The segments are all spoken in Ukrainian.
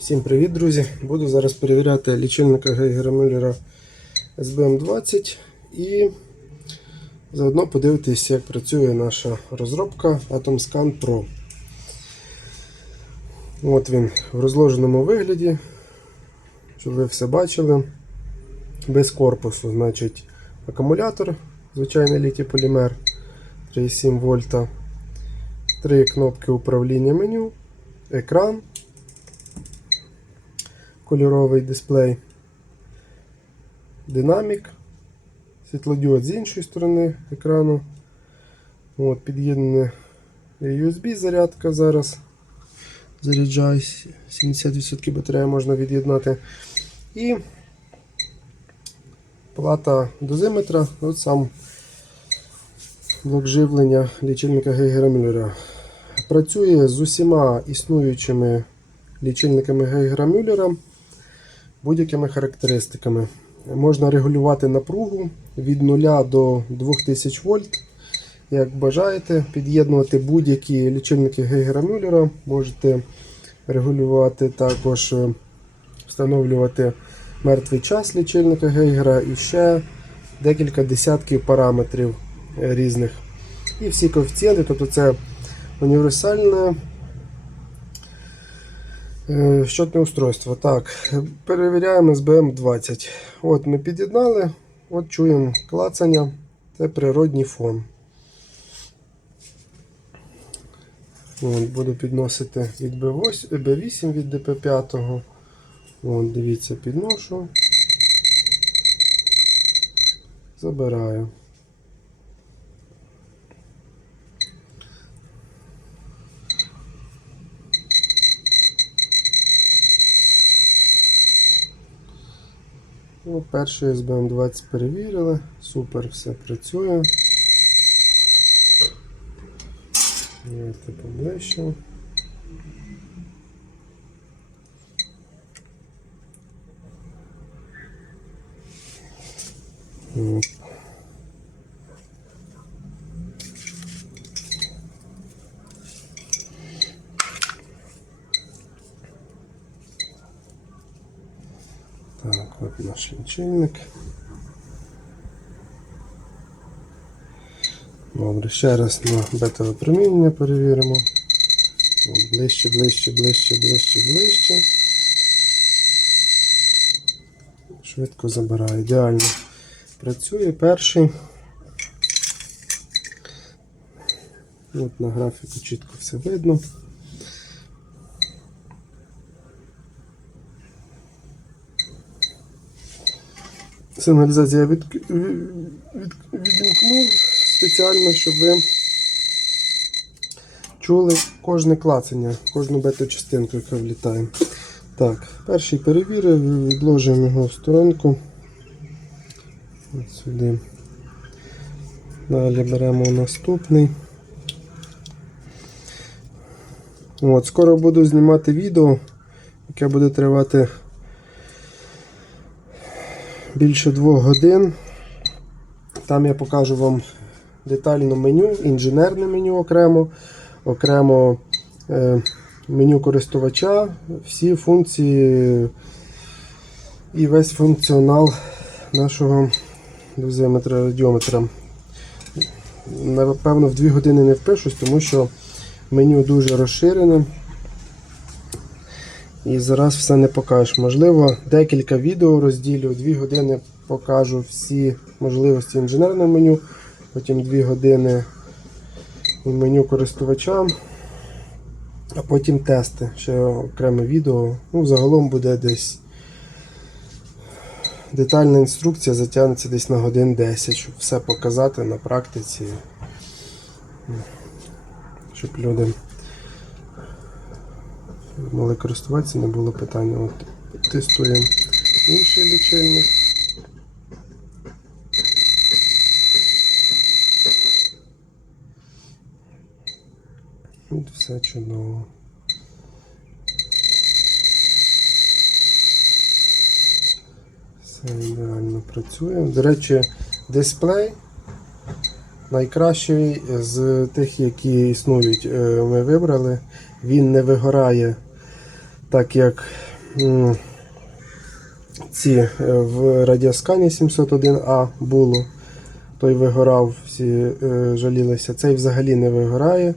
Всім привіт, друзі! Буду зараз перевіряти лічильника Гейгера Мюллера SBM20 і заодно подивитись, як працює наша розробка AtomScan Pro. От він в розложеному вигляді, щоб ви все бачили. Без корпусу, значить, акумулятор, звичайний літій полімер 3,7 вольта, три кнопки управління меню, екран кольоровий дисплей, динамік, світлодіод з іншої сторони екрану. От, Під'єднана USB зарядка зараз. Заряджаюсь, 70% батареї можна від'єднати. І плата дозиметра, от сам блок живлення лічильника Гейгера Мюллера. Працює з усіма існуючими лічильниками Гейгера Мюллера будь-якими характеристиками. Можна регулювати напругу від 0 до 2000 вольт. Як бажаєте, під'єднувати будь-які лічильники Гейгера Мюллера. Можете регулювати також, е, встановлювати мертвий час лічильника Гейгера і ще декілька десятків параметрів різних. І всі коефіцієнти, тобто це універсальне Щотне устройство. Так, перевіряємо SBM 20. От ми під'єднали, от чуємо клацання. Це природній фон. От, буду підносити від B8, B8 від DP5. От, дивіться, підношу. Забираю. Ну, перший SBM20 перевірили, супер, все працює. Давайте поближче. От. Так, от наш лічильник. Добре, ще раз на бета-випромінення перевіримо. Ближче, ближче, ближче, ближче, ближче. Швидко забирає, ідеально. Працює перший. От на графіку чітко все видно. Сигналізація від, від, від, відімкнув спеціально, щоб ви чули кожне клацання, кожну бета-частинку, яка влітає. Так, перший перевірив, відложуємо його в сторонку. От сюди. Далі беремо наступний. От, Скоро буду знімати відео, яке буде тривати більше двох годин. Там я покажу вам детально меню, інженерне меню окремо, окремо е, меню користувача, всі функції і весь функціонал нашого дозиметра радіометра. Напевно, в 2 години не впишусь, тому що меню дуже розширене. І зараз все не покажеш. Можливо, декілька відео розділю, 2 години покажу всі можливості інженерного меню, потім 2 години меню користувача, а потім тести. Ще окреме відео. Ну, загалом буде десь детальна інструкція затягнеться десь на годин 10, щоб все показати на практиці, щоб люди могли користуватися, не було питання. От, тестуємо інший лічильник. От все чудово. Все ідеально працює. До речі, дисплей найкращий з тих, які існують, е, ми вибрали. Він не вигорає Так як ці е, в радіоскані 701А було, той вигорав, всі е, жалілися. Цей взагалі не вигорає.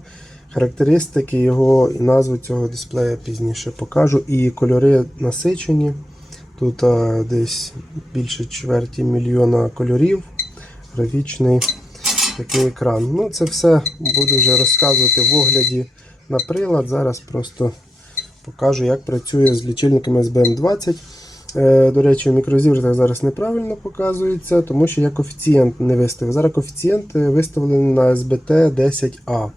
Характеристики його і назву цього дисплея пізніше покажу. І кольори насичені. Тут а, десь більше чверті мільйона кольорів. Графічний такий екран. Ну, це все буду вже розказувати в огляді на прилад. Зараз просто покажу, як працює з лічильниками SBM20. Е, До речі, в мікрозівертах зараз неправильно показується, тому що я коефіцієнт не виставив. Зараз коефіцієнт е, виставлений на SBT 10A.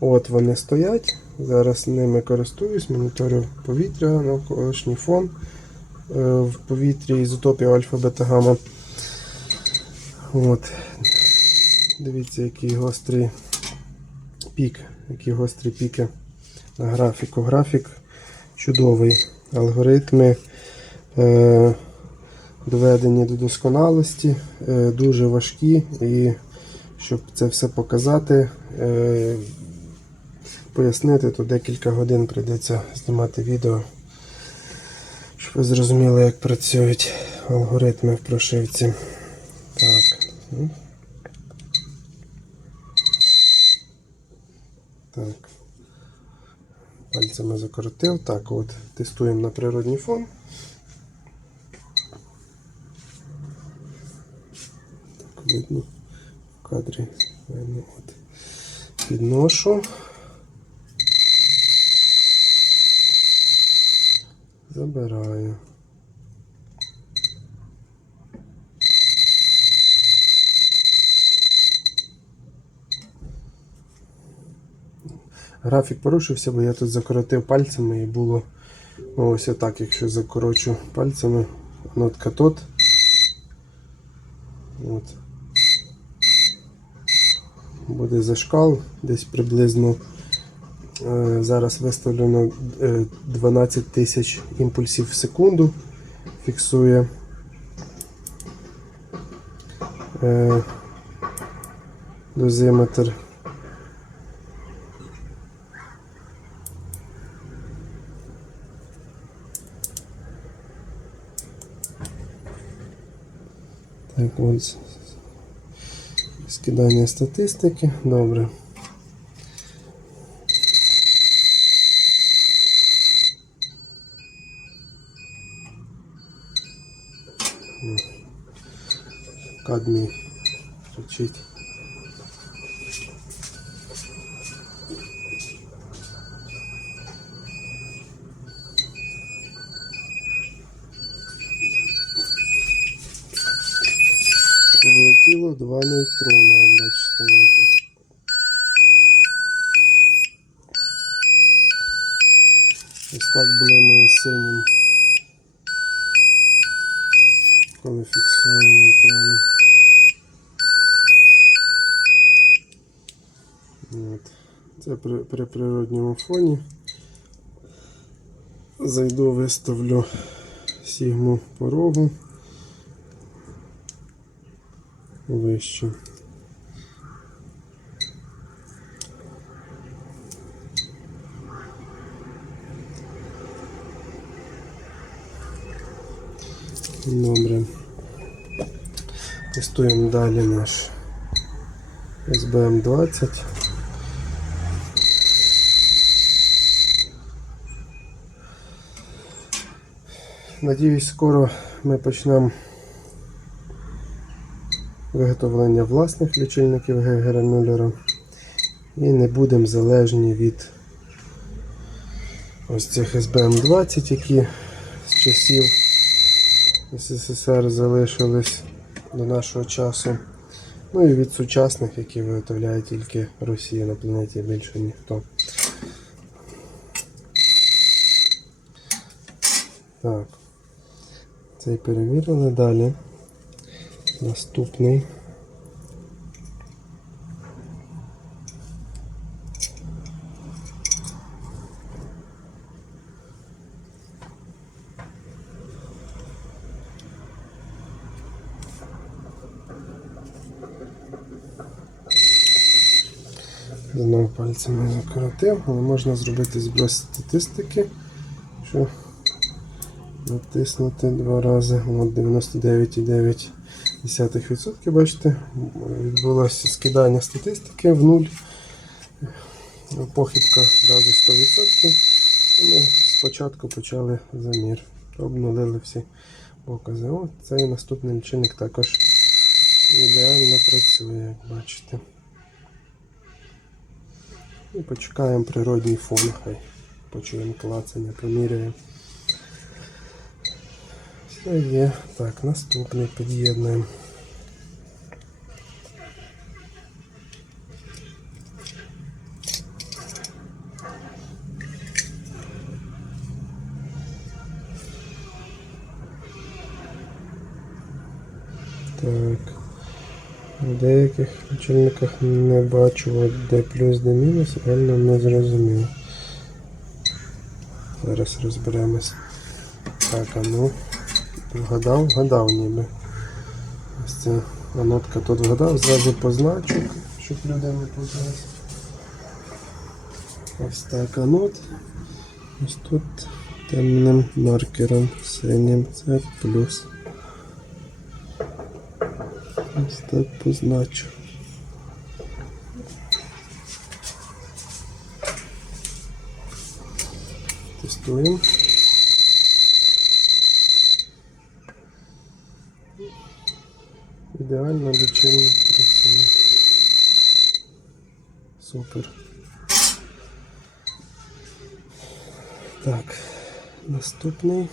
От вони стоять. Зараз ними користуюсь, моніторю повітря, навколишній фон е, в повітрі ізотопія альфа бета гамма. От. Дивіться, який гострий пік, які гострі піки на графіку. Графік чудовий. Алгоритми е, доведені до досконалості, е, дуже важкі. І щоб це все показати, е, пояснити, то декілька годин прийдеться знімати відео, щоб ви зрозуміли, як працюють алгоритми в прошивці. Так. ну. Так. Пальцями закоротив. Так, от тестуємо на природній фон. Так, видно в кадрі. От. Підношу. Забираю. Графік порушився, бо я тут закоротив пальцями і було ось отак, якщо закорочу пальцями, от катод. От. Буде зашкал десь приблизно. е, Зараз виставлено е, 12 тисяч імпульсів в секунду. Фіксує. е, Дозиметр. От скидання статистики. Добре. Кадмій кричить. Влетіло два нейтрона, як бачите. От. Ось так блимає синім. Коли фіксуємо нейтрони. От. Це при, при природньому фоні. Зайду, виставлю сігму порогу. вище. Добре. Тестуємо далі наш SBM 20. Надіюсь, скоро ми почнемо виготовлення власних лічильників Гегера Мюллера. І не будемо залежні від ось цих SBM20, які з часів СССР залишились до нашого часу. Ну і від сучасних, які виготовляє тільки Росія на планеті більше ніхто. Так. Цей перевірили далі. Наступний. Знову пальцями закоротив, але можна зробити зброс статистики, Якщо натиснути два рази, от 99,9%, бачите, відбулося скидання статистики в нуль. Похибка одразу 100%. І ми спочатку почали замір. Обнулили всі покази. О, цей наступний лічильник також ідеально працює, як бачите. І почекаємо природній фон, хай почуємо клацання, поміряємо. Все є. Так, наступний під'єднуємо. Так. В деяких лічильниках не бачу, от де плюс, де мінус, реально не зрозумів. Зараз розберемось. Так, а ну. Вгадав, вгадав ніби. Ось ця анотка тут вгадав, зразу позначу, щоб люди не путались. Ось так анот. Ось тут темним маркером синім це плюс. Ось так позначу. Тестуємо. Ідеально лічильник працює. Супер. Так, наступний.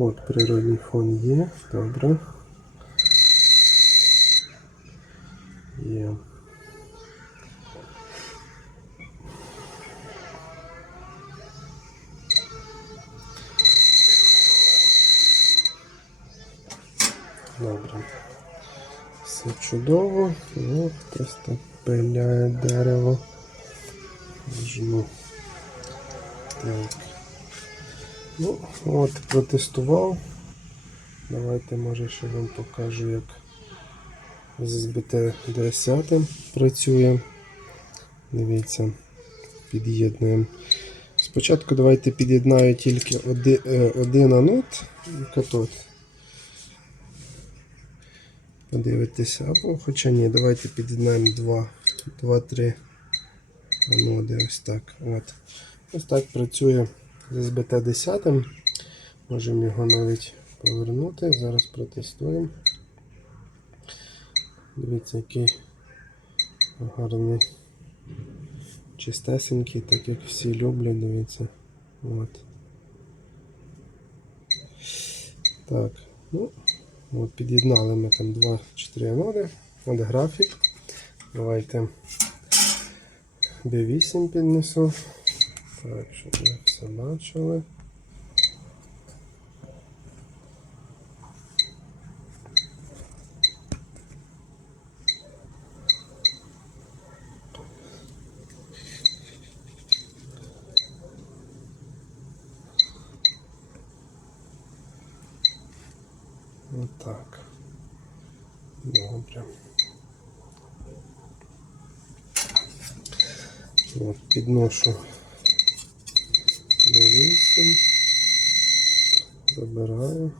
От природний фон є. Добре. Є. Добре. Все чудово. Ну, просто пиляє дерево. От, протестував. Давайте, може, ще вам покажу, як з СБТ 10 працює. Дивіться, під'єднуємо. Спочатку давайте під'єднаю тільки один, один анод і катод. Подивитися, або хоча ні, давайте під'єднаємо два, два-три аноди. Ось так. От. Ось так працює з СБТ 10. Можемо його навіть повернути. Зараз протестуємо. Дивіться, який гарний чистесенький, так як всі люблять, дивіться. От. Так, ну, от під'єднали ми там 2-4 аноди. От графік. Давайте B8 піднесу. Так, щоб ви все бачили. Отак. Добре. От, підношу до 8. Забираю.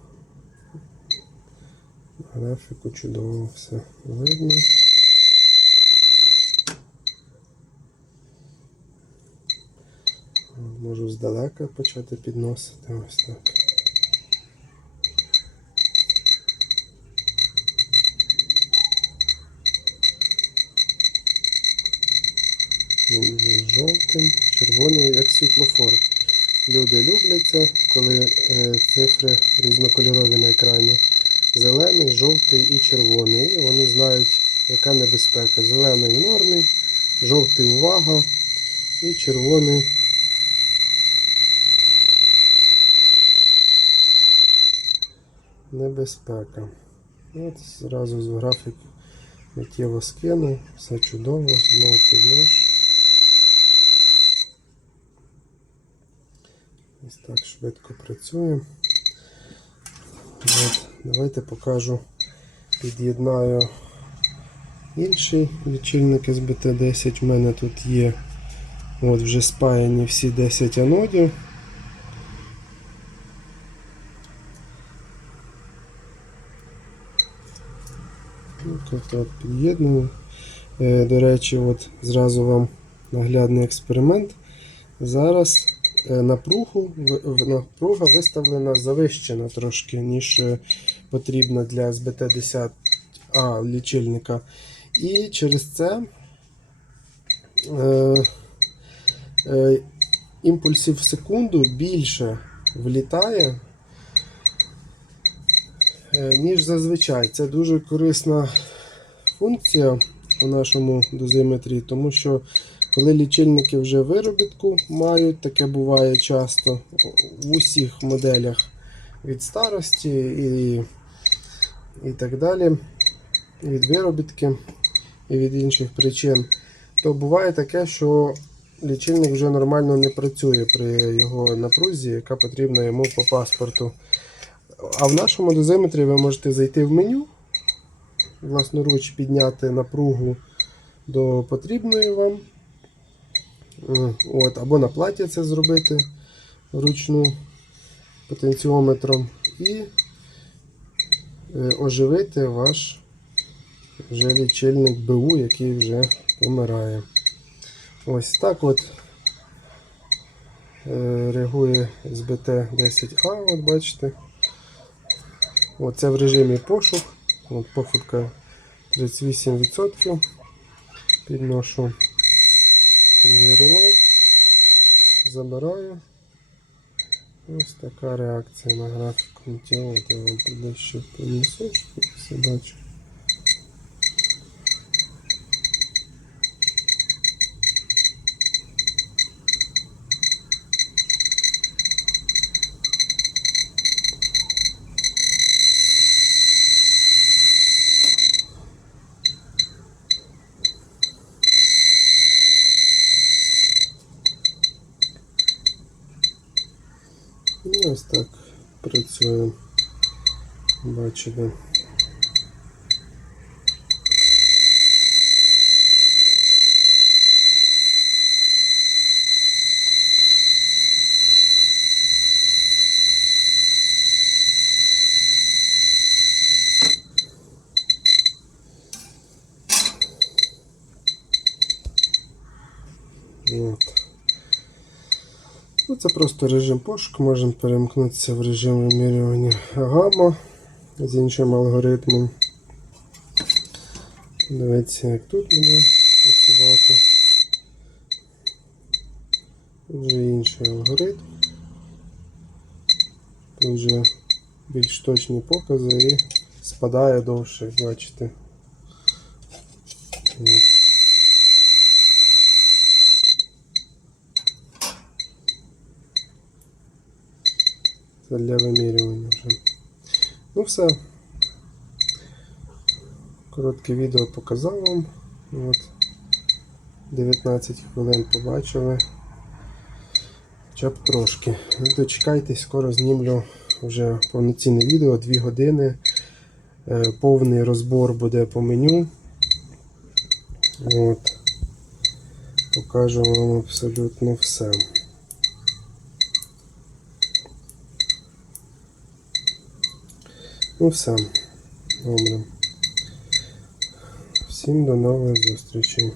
Графіку чудово все видно. Можу здалека почати підносити ось так. Жовтим, червоний, як світлофор. Люди люблять це, коли е, цифри різнокольорові на екрані. Зелений, жовтий і червоний. І вони знають, яка небезпека. Зелений в нормі, жовтий увага і червоний. Небезпека. От зразу з графіку Миттєво скинув, все чудово, знову підношу. Ось так швидко працює. От, давайте покажу, під'єднаю інший лічильник СБТ-10. У мене тут є от, вже спаяні всі 10 анодів. Так, так. Е, До речі, от зразу вам наглядний експеримент. Зараз напругу, в- в- напруга виставлена завищена трошки, ніж е, потрібна для СБТ-10А лічильника. І через це е, е, імпульсів в секунду більше влітає, е, ніж зазвичай. Це дуже корисна функція у нашому дозиметрі, тому що коли лічильники вже виробітку мають, таке буває часто в усіх моделях від старості і, і так далі, від виробітки і від інших причин, то буває таке, що лічильник вже нормально не працює при його напрузі, яка потрібна йому по паспорту. А в нашому дозиметрі ви можете зайти в меню, власноруч підняти напругу до потрібної вам. Е, От, або на платі це зробити вручну потенціометром і е, оживити ваш вже лічильник БУ, який вже помирає. Ось так от е, реагує СБТ 10А, от бачите. Оце в режимі пошук. От похибка 38%. Підношу джерело, забираю. Ось така реакція на графіку тіла. Я вам туди ще принесу, щоб ось так працює. Бачите. От. Ну, це просто режим пошуку, можемо перемкнутися в режим вимірювання гамма з іншим алгоритмом. Дивіться, як тут буде працювати. Тут вже інший алгоритм. Тут вже більш точні покази і спадає довше, як бачите. От. Це для вимірювання вже. Ну все. Коротке відео показав вам. От. 19 хвилин побачили. Хоча б трошки. Ну, Дочекайтесь, скоро знімлю вже повноцінне відео, 2 години. Е, Повний розбор буде по меню. От. Покажу вам абсолютно все. Ну все. Добре. Всім до нових зустрічей.